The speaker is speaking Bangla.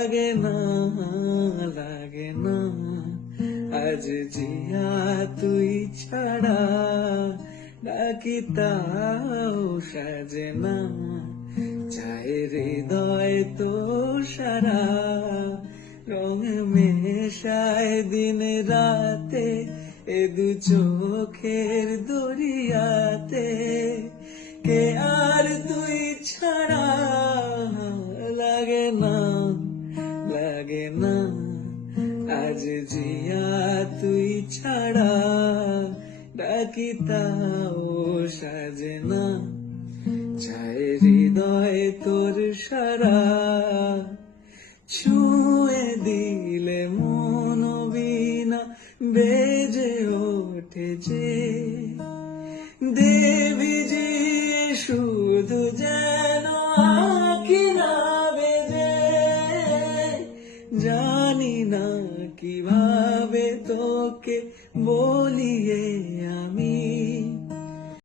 লাগে না, লাগে না আজ জিয়া তুই ছাড়া, ডাকি তাও সাজে না, চায় হৃদয় তো সারা, রং মেশায় দিন রাতে এ দু চোখের দরিয়াতে, কে আর তুই ছাড়া, লাগে না, লাগে না আজ জিয়া তুই ছাড়া, ডাকি তাও সাজে না, চায় হৃদয় তোর সারা, ছুঁয়ে দিলে মন বিনা বেজে ওঠে যে, দেবী জি শুধু যেন আঁকি না বেজে, জানি না কিভাবে তোকে বলিয়ে